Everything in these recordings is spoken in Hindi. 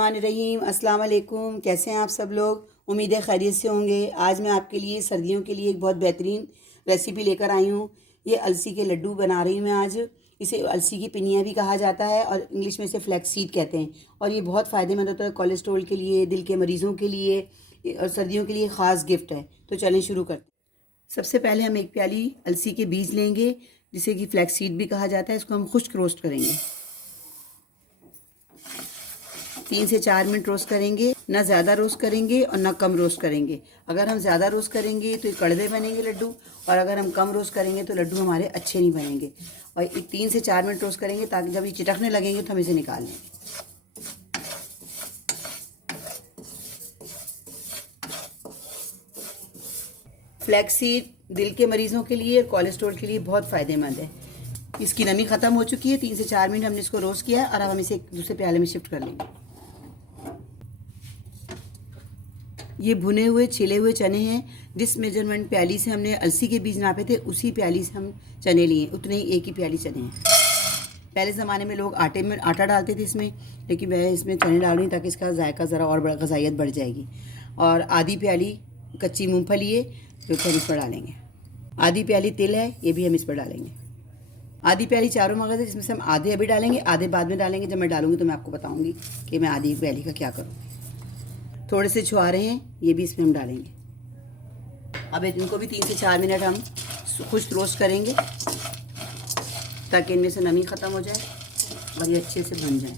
बिस्मिल्लाहिर्रहमानिर्रहीम। अस्सलाम वालेकुम। कैसे हैं आप सब लोग? उम्मीद है खैरियत से होंगे। आज मैं आपके लिए सर्दियों के लिए एक बहुत बेहतरीन रेसिपी लेकर आई हूँ। ये अलसी के लड्डू बना रही हूँ मैं आज। इसे अलसी की पिनिया भी कहा जाता है और इंग्लिश में इसे फ्लैक्स सीड कहते हैं। और ये बहुत फ़ायदेमंद होता है कोलेस्ट्रॉल के लिए, दिल के मरीज़ों के लिए और सर्दियों के लिए ख़ास गिफ्ट है। तो चलें शुरू करते हैं। सबसे पहले हम एक प्याली अलसी के बीज लेंगे, जिसे कि फ्लैक्स सीड भी कहा जाता है। इसको हम खुश्क रोस्ट करेंगे। 3 से 4 मिनट रोस्ट करेंगे। ना ज़्यादा रोस्ट करेंगे और ना कम रोस्ट करेंगे। अगर हम ज़्यादा रोस्ट करेंगे तो ये कड़वे बनेंगे लड्डू, और अगर हम कम रोस्ट करेंगे तो लड्डू हमारे अच्छे नहीं बनेंगे। और 3 से 4 मिनट रोस्ट करेंगे ताकि जब ये चिटकने लगेंगे तो हम इसे निकाल लेंगे। फ्लैक्स सीड दिल के मरीज़ों के लिए, कोलेस्ट्रॉल के लिए बहुत फ़ायदेमंद है। इसकी नमी ख़त्म हो चुकी है। 3 से 4 मिनट हमने इसको रोस्ट किया और अब हम इसे एक दूसरे प्याले में शिफ्ट कर लेंगे। ये भुने हुए छिले हुए चने हैं। जिस मेजरमेंट प्याली से हमने अलसी के बीज नापे थे, उसी प्याली से हम चने लिए, उतने ही एक ही प्याली चने हैं। पहले ज़माने में लोग आटे में आटा डालते थे इसमें, लेकिन मैं इसमें चने डाल रही हूँ ताकि इसका जायका ज़रा और ग़ज़ाइयत बढ़ जाएगी। और आधी प्याली कच्ची मूँगफली है जो हम इस पर डालेंगे। आधी प्याली तिल है, ये भी हम इस पर डालेंगे। आधी प्याली चारों मगज़ है, जिसमें से हम आधे अभी डालेंगे, आधे बाद में डालेंगे। जब मैं डालूंगी तो मैं आपको बताऊंगी कि मैं आधी प्याली का क्या करूँगी। थोड़े से छुहारे हैं, ये भी इसमें हम डालेंगे। अब इनको भी 3 से 4 मिनट हम खुश्क रोस्ट करेंगे ताकि इनमें से नमी ख़त्म हो जाए और ये अच्छे से भुन जाए।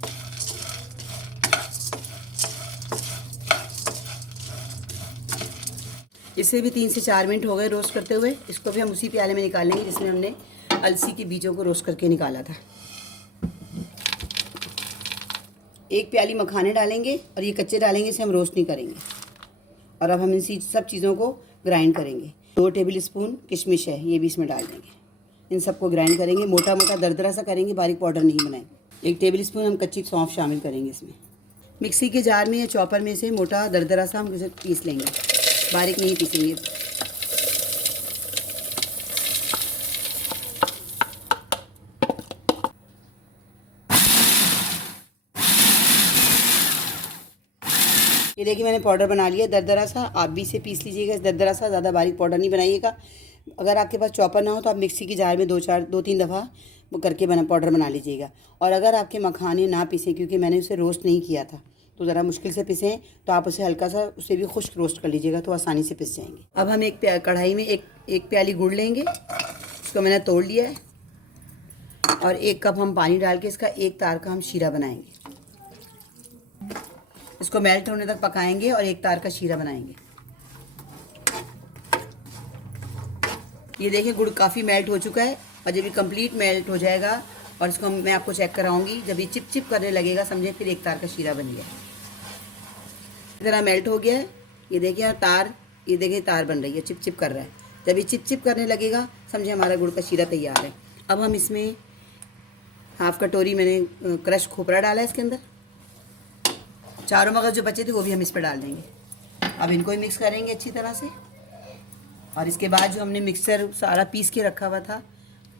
इसे भी 3 से 4 मिनट हो गए रोस्ट करते हुए। इसको भी हम उसी प्याले में निकालेंगे जिसमें हमने अलसी के बीजों को रोस्ट करके निकाला था। एक प्याली मखाने डालेंगे और ये कच्चे डालेंगे, इसे हम रोस्ट नहीं करेंगे। और अब हम इन सब चीज़ों को ग्राइंड करेंगे। 2 टेबल स्पून किशमिश है, ये भी इसमें डाल देंगे। इन सबको ग्राइंड करेंगे, मोटा मोटा दरदरा सा करेंगे, बारीक पाउडर नहीं बनाएंगे। 1 टेबल स्पून हम कच्ची सौंफ शामिल करेंगे इसमें। मिक्सी के जार में या चॉपर में से मोटा दरदरा सा हम इसे पीस लेंगे, बारीक नहीं पीसेंगे। ये देखिए मैंने पाउडर बना लिया दरदरा सा। आप भी इसे पीस लीजिएगा दरदरा सा, ज़्यादा बारीक पाउडर नहीं बनाइएगा। अगर आपके पास चॉपर ना हो तो आप मिक्सी की जार में 2-3 दफ़ा वो करके पाउडर बना लीजिएगा। और अगर आपके मखाने ना पीसें, क्योंकि मैंने उसे रोस्ट नहीं किया था तो ज़रा मुश्किल से पिसें, तो आप उसे हल्का सा उसे भी खुश्क रोस्ट कर लीजिएगा तो आसानी से पिस जाएंगे। अब हम एक कढ़ाई में एक प्याली गुड़ लेंगे, इसको मैंने तोड़ लिया है। और 1 कप हम पानी डाल के इसका 1 तार का हम शीरा बनाएंगे। इसको मेल्ट होने तक पकाएंगे और 1 तार का शीरा बनाएंगे। ये देखिए गुड़ काफ़ी मेल्ट हो चुका है, और जब ये कंप्लीट मेल्ट हो जाएगा और इसको मैं आपको चेक कराऊंगी, जब ये चिप चिप करने लगेगा समझे फिर 1 तार का शीरा बन गया। इस तरह मेल्ट हो गया है। ये देखिए तार, ये देखिए तार बन रही है, चिप चिप कर रहा है। जब ये चिप चिप करने लगेगा समझे हमारा गुड़ का शीरा तैयार है। अब हम इसमें 1/2 कटोरी मैंने क्रश खोपरा डाला है इसके अंदर। चारों मगज़ जो बचे थे वो भी हम इस पर डाल देंगे। अब इनको ही मिक्स करेंगे अच्छी तरह से। और इसके बाद जो हमने मिक्सर सारा पीस के रखा हुआ था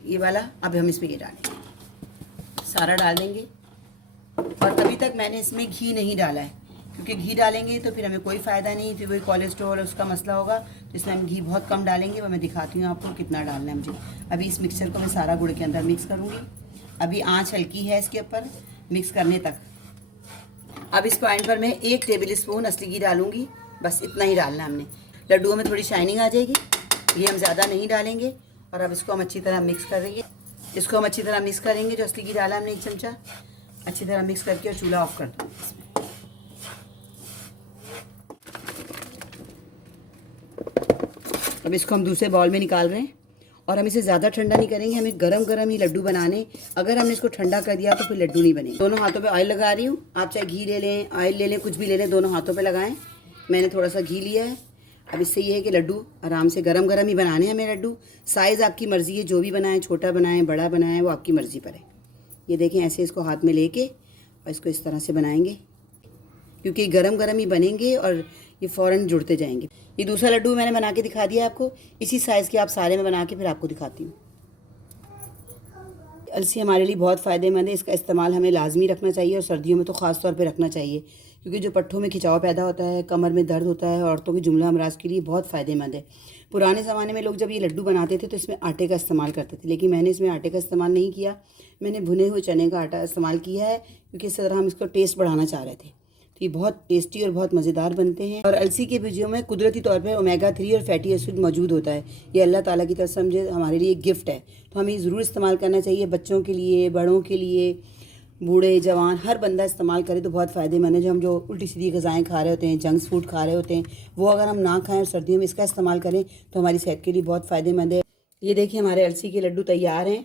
ये वाला, अब हम इसमें ये डालेंगे, सारा डाल देंगे। और अभी तक मैंने इसमें घी नहीं डाला है, क्योंकि घी डालेंगे तो फिर हमें कोई फ़ायदा नहीं, फिर वही कोलेस्ट्रॉल उसका मसला होगा। तो इसमें हम घी बहुत कम डालेंगे। वो मैं दिखाती हूँ आपको कितना डालना है मुझे। अभी इस मिक्सर को मैं सारा गुड़ के अंदर मिक्स करूँगी। अभी आँच हल्की है इसके ऊपर मिक्स करने तक। अब इस पॉइंट पर मैं 1 टेबल स्पून असली घी डालूंगी, बस इतना ही डालना हमने। लड्डुओं में थोड़ी शाइनिंग आ जाएगी, ये हम ज़्यादा नहीं डालेंगे। और अब इसको हम अच्छी तरह मिक्स करेंगे। इसको हम अच्छी तरह मिक्स करेंगे। जो असली घी डाला हमने 1 चमचा, अच्छी तरह मिक्स करके और चूल्हा ऑफ कर दूँगी। अब इसको हम दूसरे बाउल में निकाल रहे हैं। और हम इसे ज़्यादा ठंडा नहीं करेंगे, हमें गरम गरम ही लड्डू बनाने। अगर हमने इसको ठंडा कर दिया तो फिर लड्डू नहीं बनेंगे। दोनों हाथों पे ऑयल लगा रही हूँ। आप चाहे घी ले लें, ऑयल ले लें, कुछ भी ले लें, दोनों हाथों पे लगाएं। मैंने थोड़ा सा घी लिया है। अब इससे ये है कि लड्डू आराम से गरम गरम ही बनाने हैं हमें लड्डू। साइज़ आपकी मर्ज़ी है, जो भी बनाएं, छोटा बनाएं, बड़ा बनाएं, वो आपकी मर्ज़ी पर है। ये देखें ऐसे इसको हाथ में लेके और इसको इस तरह से बनाएंगे, क्योंकि गरम गरम ही बनेंगे और ये फ़ौरन जुड़ते जाएंगे। ये दूसरा लड्डू मैंने बना के दिखा दिया आपको। इसी साइज़ के आप सारे में बना के फिर आपको दिखाती हूँ। अलसी हमारे लिए बहुत फ़ायदेमंद है। इसका इस्तेमाल हमें लाजमी रखना चाहिए और सर्दियों में तो ख़ास तौर पे रखना चाहिए, क्योंकि जो पट्ठों में खिंचाव पैदा होता है, कमर में दर्द होता है, औरतों के जुमला अमराज के लिए बहुत फ़ायदेमंद है। पुराने ज़माने में लोग जब ये लड्डू बनाते थे तो इसमें आटे का इस्तेमाल करते थे, लेकिन मैंने इसमें आटे का इस्तेमाल नहीं किया। मैंने भुने हुए चने का आटा इस्तेमाल किया है, क्योंकि इस तरह हम इसको टेस्ट बढ़ाना चाह रहे थे। तो ये बहुत टेस्टी और बहुत मज़ेदार बनते हैं। और अलसी के बीजों में कुदरती तौर पर ओमेगा 3 और फैटी एसिड मौजूद होता है। ये अल्लाह ताला की तरफ से समझे हमारे लिए गिफ्ट है, तो हमें ज़रूर इस्तेमाल करना चाहिए। बच्चों के लिए, बड़ों के लिए, बूढ़े जवान हर बंदा इस्तेमाल करे तो बहुत फ़ायदेमंद है। जो हम जो उल्टी सीधी ग़िज़ाएँ खा रहे होते हैं, जंक्स फूड खा रहे होते हैं, वो अगर हम ना खाएं और सर्दियों में इसका इस्तेमाल करें तो हमारी सेहत के लिए बहुत फ़ायदेमंद है। ये देखिए हमारे अलसी के लड्डू तैयार हैं,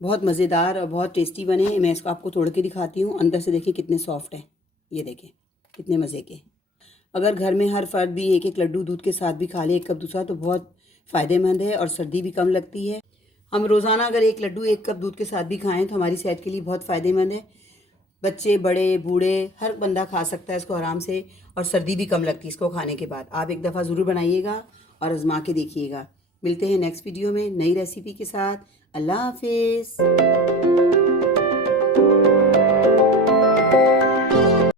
बहुत मज़ेदार और बहुत टेस्टी बने हैं। मैं इसको आपको तोड़ के दिखाती हूँ। अंदर से देखिए कितने सॉफ्ट हैं, ये देखें कितने मज़े के। अगर घर में हर फर्द भी एक एक लड्डू दूध के साथ भी खा ले, 1 कप दूसरा, तो बहुत फ़ायदेमंद है और सर्दी भी कम लगती है। हम रोज़ाना अगर एक लड्डू 1 कप दूध के साथ भी खाएं तो हमारी सेहत के लिए बहुत फ़ायदेमंद है। बच्चे, बड़े, बूढ़े हर बंदा खा सकता है इसको आराम से, और सर्दी भी कम लगती है इसको खाने के बाद। आप एक दफ़ा ज़रूर बनाइएगा और आज़मा के देखिएगा। मिलते हैं नेक्स्ट वीडियो में नई रेसिपी के साथ। अल्लाह हाफिज़।